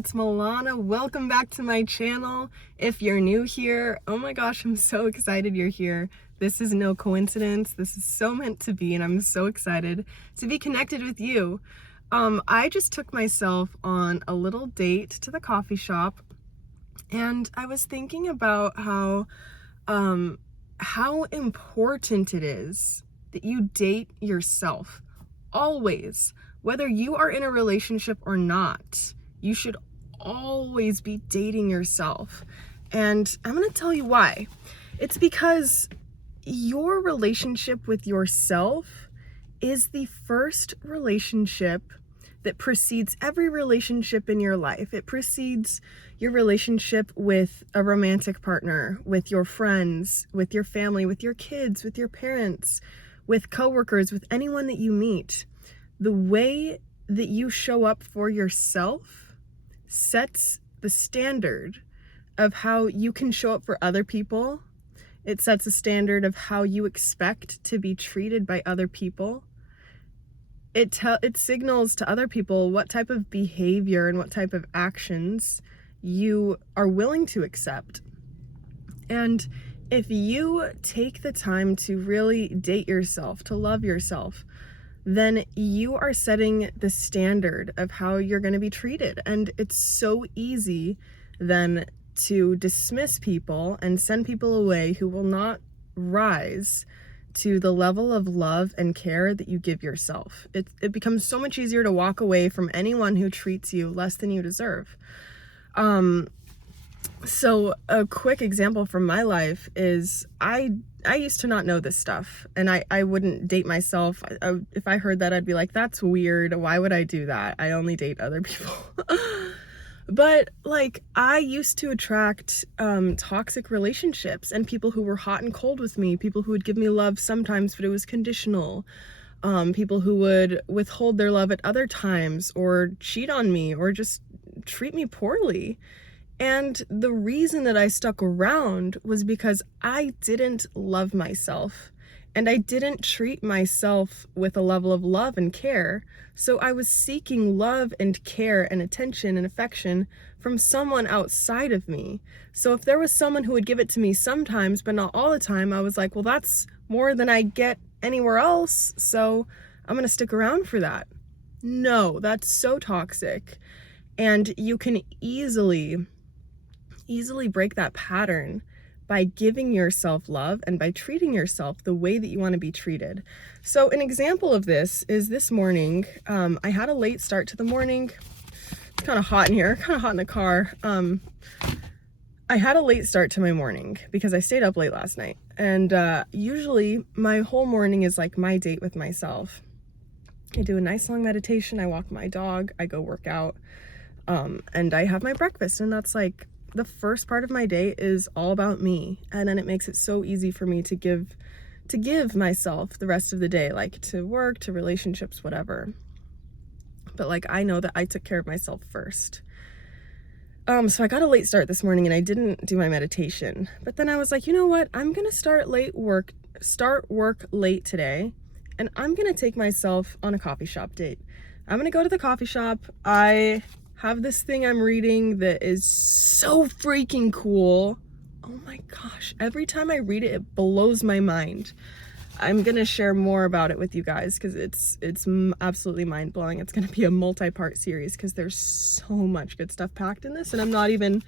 it's Milana. Welcome back to my channel. If you're new here, oh my gosh, I'm so excited you're here. This is no coincidence. This is so meant to be, and I'm so excited to be connected with you. I just took myself on a little date to the coffee shop, and I was thinking about how important it is that you date yourself. Always. Whether you are in a relationship or not, you should always be dating yourself. And I'm going to tell you why. It's because your relationship with yourself is the first relationship that precedes every relationship in your life. It precedes your relationship with a romantic partner, with your friends, with your family, with your kids, with your parents, with coworkers, with anyone that you meet. The way that you show up for yourself sets the standard of how you can show up for other people. It sets a standard of how you expect to be treated by other people. It signals to other people what type of behavior and what type of actions you are willing to accept. And if you take the time to really date yourself, to love yourself, then you are setting the standard of how you're going to be treated. And it's so easy then to dismiss people and send people away who will not rise to the level of love and care that you give yourself. It becomes so much easier to walk away from anyone who treats you less than you deserve. So a quick example from my life is I used to not know this stuff, and I wouldn't date myself. If I heard that, I'd be like, that's weird. Why would I do that? I only date other people. But like, I used to attract toxic relationships and people who were hot and cold with me, people who would give me love sometimes, but it was conditional. People who would withhold their love at other times, or cheat on me, or just treat me poorly. And the reason that I stuck around was because I didn't love myself, and I didn't treat myself with a level of love and care. So I was seeking love and care and attention and affection from someone outside of me. So if there was someone who would give it to me sometimes, but not all the time, I was like, well, that's more than I get anywhere else, so I'm gonna stick around for that. No, that's so toxic. And you can easily break that pattern by giving yourself love and by treating yourself the way that you want to be treated. So an example of this is this morning. I had a late start to the morning. It's kind of hot in here, kind of hot in the car. I had a late start to my morning because I stayed up late last night. And usually my whole morning is like my date with myself. I do a nice long meditation. I walk my dog. I go work out. And I have my breakfast, and that's like, the first part of my day is all about me. And then it makes it so easy for me to give myself the rest of the day, like to work, to relationships, whatever. But like, I know that I took care of myself first. So I got a late start this morning and I didn't do my meditation. But then I was like, you know what? I'm going to start work late today, and I'm going to take myself on a coffee shop date. I'm going to go to the coffee shop. I have this thing I'm reading that is so freaking cool. Oh my gosh, every time I read it, it blows my mind. I'm gonna share more about it with you guys because it's absolutely mind-blowing. It's gonna be a multi-part series because there's so much good stuff packed in this, and I'm not even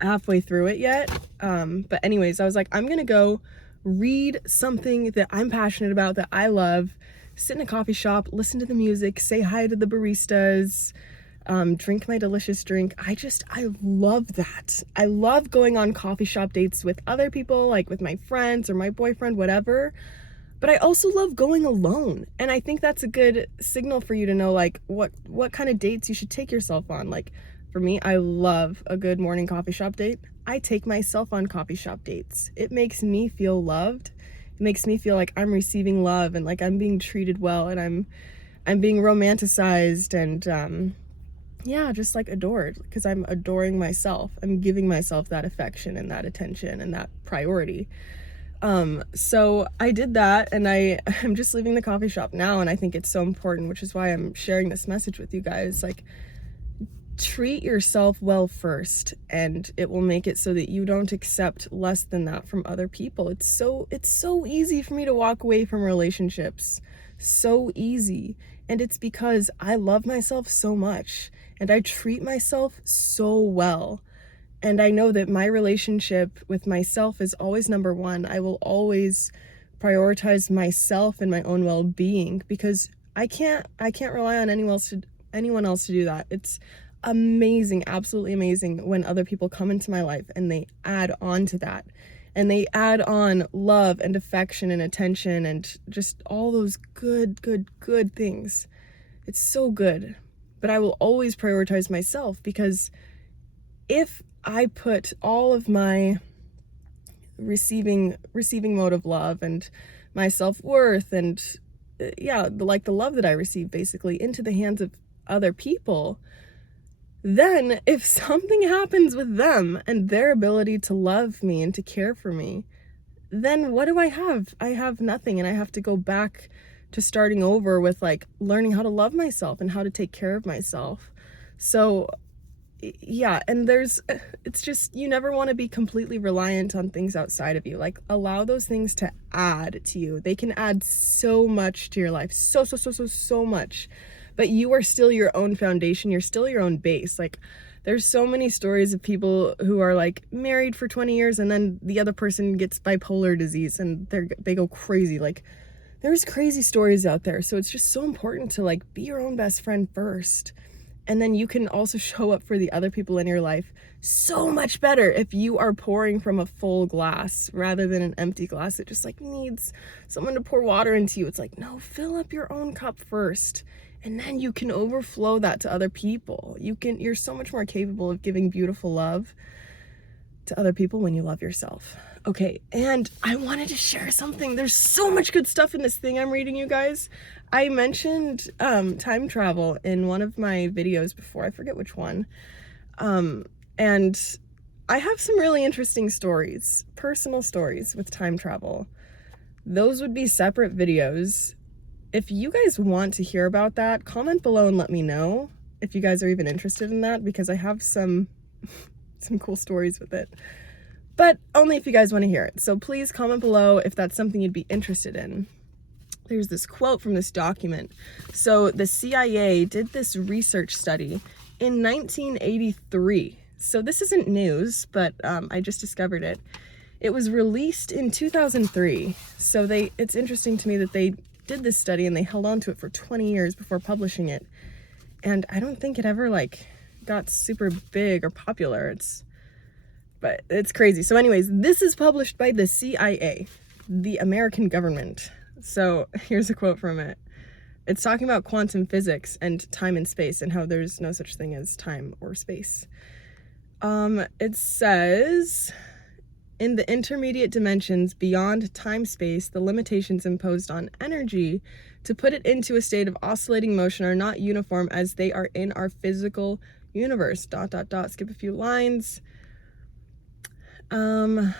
halfway through it yet. But anyways, I was like, I'm gonna go read something that I'm passionate about, that I love, sit in a coffee shop, listen to the music, say hi to the baristas, drink my delicious drink. I love that. I love going on coffee shop dates with other people, like with my friends or my boyfriend, whatever. But I also love going alone. And I think that's a good signal for you to know, like, what kind of dates you should take yourself on. Like, for me, I love a good morning coffee shop date. I take myself on coffee shop dates. It makes me feel loved. It makes me feel like I'm receiving love and like I'm being treated well, and I'm being romanticized, and yeah, just like adored, because I'm adoring myself. I'm giving myself that affection and that attention and that priority. So I did that, and I'm just leaving the coffee shop now, and I think it's so important, which is why I'm sharing this message with you guys. Like, treat yourself well first, and it will make it so that you don't accept less than that from other people. It's so easy for me to walk away from relationships. So easy. And it's because I love myself so much and I treat myself so well. And I know that my relationship with myself is always number one. I will always prioritize myself and my own well-being, because I can't rely on anyone else to do that. It's amazing, absolutely amazing, when other people come into my life and they add on to that, and they add on love and affection and attention and just all those good things. It's so good. But I will always prioritize myself, because if I put all of my receiving mode of love and my self-worth and the love that I receive basically into the hands of other people, then if something happens with them and their ability to love me and to care for me, then what do I have? I have nothing, and I have to go back to starting over with like learning how to love myself and how to take care of myself. So yeah, and it's just, you never want to be completely reliant on things outside of you. Like, allow those things to add to you. They can add so much to your life, so much. But you are still your own foundation. You're still your own base. Like, there's so many stories of people who are like married for 20 years and then the other person gets bipolar disease and they go crazy. Like, there's crazy stories out there. So it's just so important to like be your own best friend first. And then you can also show up for the other people in your life so much better if you are pouring from a full glass rather than an empty glass that just like needs someone to pour water into you. It's like, no, fill up your own cup first, and then you can overflow that to other people. You're so much more capable of giving beautiful love to other people when you love yourself. Okay, and I wanted to share something. There's so much good stuff in this thing I'm reading, you guys. I mentioned time travel in one of my videos before. I forget which one. And I have some really interesting stories, personal stories with time travel. Those would be separate videos. If you guys want to hear about that, comment below and let me know if you guys are even interested in that, because I have some cool stories with it. But only if you guys want to hear it. So please comment below if that's something you'd be interested in. There's this quote from this document. So the CIA did this research study in 1983. So this isn't news, but I just discovered it. It was released in 2003. So it's interesting to me that they did this study and they held on to it for 20 years before publishing it. And I don't think it ever like got super big or popular. But it's crazy. So anyways, this is published by the CIA, the American government. So here's a quote from it. It's talking about quantum physics and time and space and how there's no such thing as time or space. It says, in the intermediate dimensions beyond time-space, the limitations imposed on energy to put it into a state of oscillating motion are not uniform as they are in our physical universe. ... Skip a few lines. The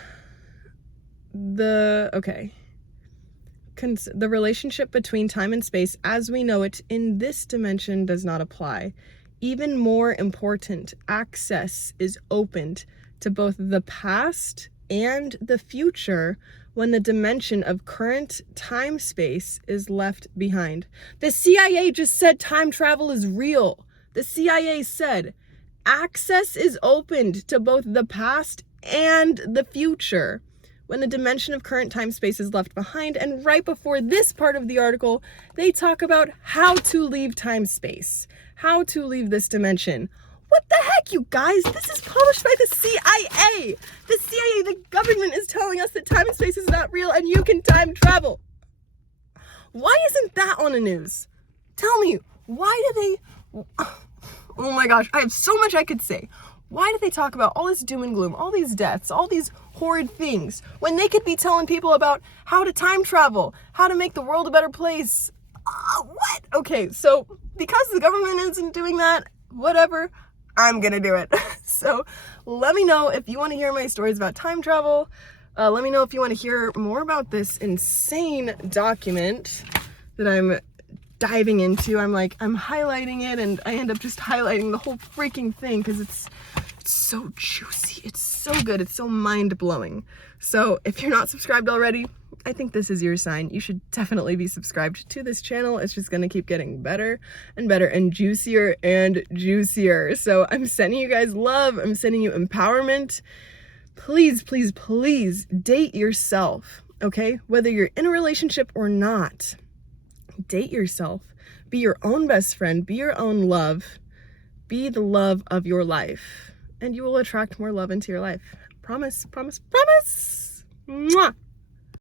relationship between time and space as we know it in this dimension does not apply. Even more important, access is opened to both the past and the future when the dimension of current time-space is left behind. The CIA just said time travel is real. The CIA said access is opened to both the past and the future when the dimension of current time-space is left behind. And right before this part of the article, they talk about how to leave time-space, how to leave this dimension. What the heck, you guys? This is published by the CIA. The CIA, the government, is telling us that time and space is not real and you can time travel. Why isn't that on the news? Tell me, why do they... Oh my gosh, I have so much I could say. Why do they talk about all this doom and gloom, all these deaths, all these horrid things, when they could be telling people about how to time travel, how to make the world a better place? What? Okay, so because the government isn't doing that, whatever, I'm gonna do it. So let me know if you want to hear my stories about time travel. Let me know if you want to hear more about this insane document that I'm diving into. I'm highlighting it, and I end up just highlighting the whole freaking thing because it's so juicy. It's so good. It's so mind-blowing. So if you're not subscribed already, I think this is your sign. You should definitely be subscribed to this channel. It's just gonna keep getting better and better and juicier and juicier. So I'm sending you guys love. I'm sending you empowerment. Please, please, please date yourself, okay? Whether you're in a relationship or not, date yourself. Be your own best friend. Be your own love. Be the love of your life, and you will attract more love into your life. Promise, promise, promise. Mwah.